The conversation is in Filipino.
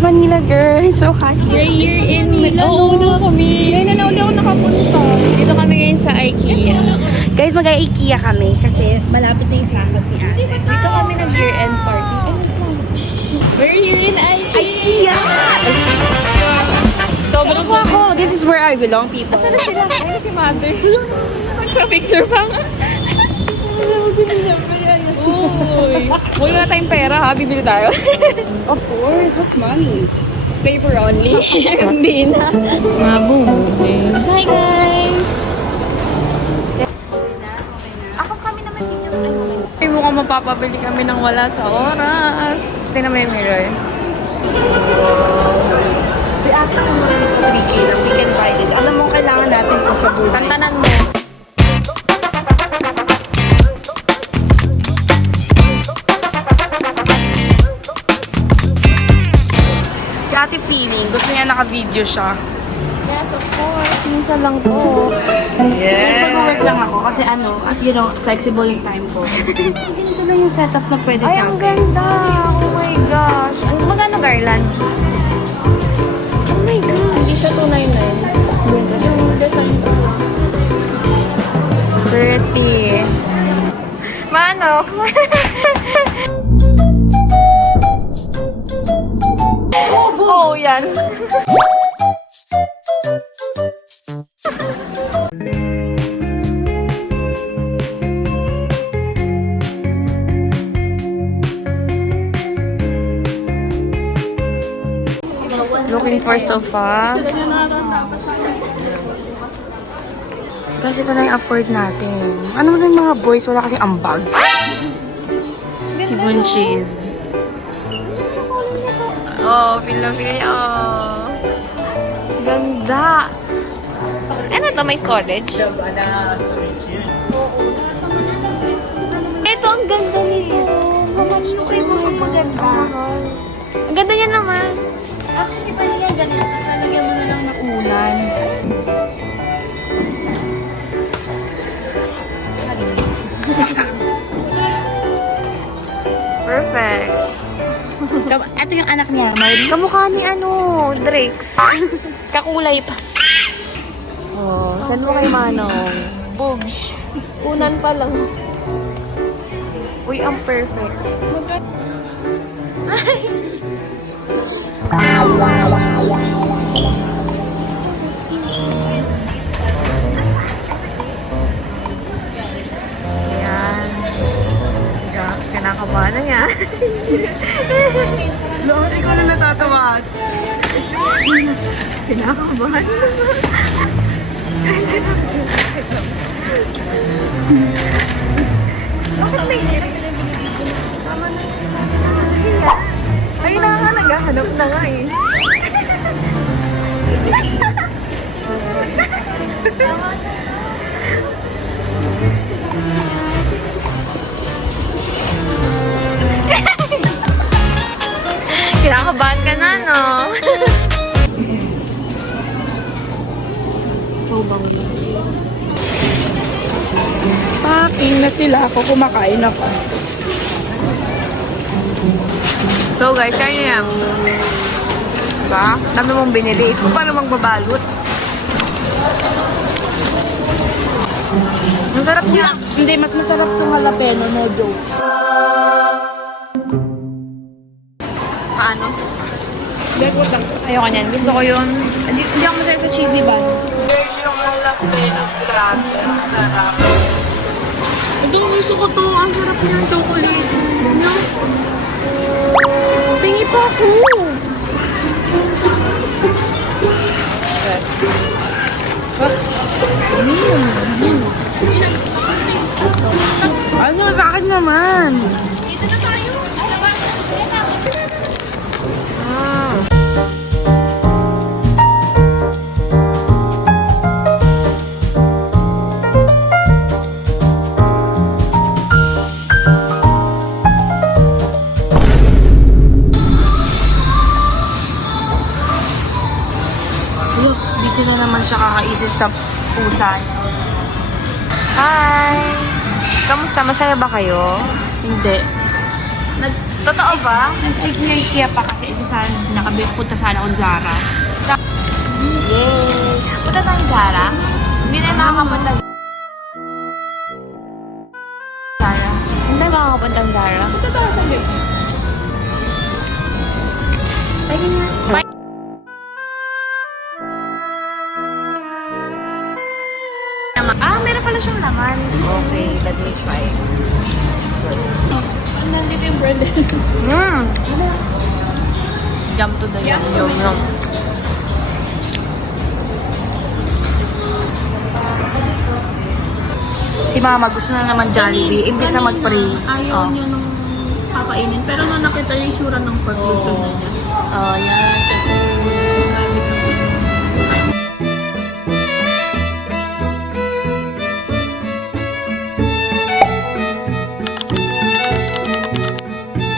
Manila, girl. It's so hot We're here. here in... Oo, na kami. Ngayon na ulit ako nakapunta. Dito kami ngayon sa IKEA. Guys, mag-IKEA kami kasi malapit na yung sakot ni ate. Dito kami nag-year-end party. We're here in IKEA. IKEA! Sobrang Ako ako. This is where I belong, people. Saan na sila? Ay, si mother. Nagka-picture pa nga. Uy. Uy, wala tayong pera ha. Bibili tayo. Of course. What's money? Paper only. Hindi na. Mabubuti. Hi guys! Ako kami naman dito. Ay, mukhang mapapabili kami ng wala sa oras. Tingnan mo yung mirror. We actually want to reach it. We can buy this. Alam mo, kailangan natin to sa buhay. Tantanan mo. Si ate feeling, gusto niya naka-video siya. Yes, of course. Minsan lang to. Yes. So, mag-work lang ako kasi you know, flexible yung time ko. Ganito lang yung setup na pwede Ay, sa ang akin. ganda. Oh my gosh. Ano magkano garland? Oh my God. Hindi siya 299. Yung design ko. 30. Manok. Oh, yan. Looking for sofa. Kasi ito na yung afford natin. Ano na yung mga boys? Wala kasi ambag. Tibon cheese. Oh, pila-pila. Oh. Ganda. Ano to? May storage? Ito, ang ganda niya. How much to kayo mga maganda? Ang ganda niya naman. Actually, pwede nga ganyan. Tapos nalagyan mo na lang ng ulan. Perfect. Ito yung anak niya, Maurice. Kamukha ni Drake's. Kakulay pa. Oh, saan mo kay Manong? Boobs. Unan pa lang. Uy, ang perfect. Ayan. Kinakabahan na yan. Lord, ikaw na natatawa. Kinakabahan. Ay, naghahanap na nga eh. Kinakabahan ka na, no? Sobrang packing na sila ako, kumakain ako. So guys, kaya nyo yan. Diba? Dami mong binili. Ito paano magbabalot? Ang sarap niya. Hindi, mas masarap itong jalapeno, no joke. Paano? Deko lang. Ayoko niyan. Gusto ko yun. Hindi ako masaya sa chili ba? Yung jalapeno, grabe. Ang sarap. Ito, gusto ko to. Ang sarap niya ng chocolate. No? Tingi pa ako. Ano, sa akin naman. Look, busy na naman siya kakaisip sa pusa niya. Hi! Kamusta? Masaya ba kayo? Hindi. Totoo ba? Nag-IKEA pa kasi ito sana, punta sana akong Zara. Yay! Punta tayong Zara? Hindi tayo makakapunta Zara. Hindi tayo makakapunta Zara. Punta tayo sa Pwede nga. Meron pala siyang laman. Okay, let me try. Nandito yung bread. Jump to the yum yum yum. Si Mama gusto na naman Jollibee, imbis na mag-pray. Ayaw niya nung papainin. Pero nung nakita niya yung tsura ng pork, gusto niya.